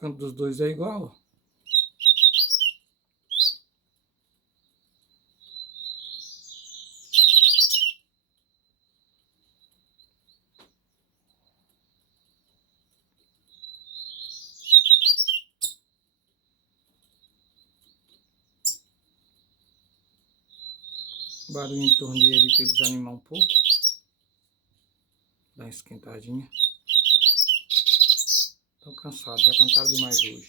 canto dos dois é igual, ó. Barulho em torno dele para ele desanimar um pouco. Dar uma esquentadinha. Tô cansado, já cantaram demais hoje.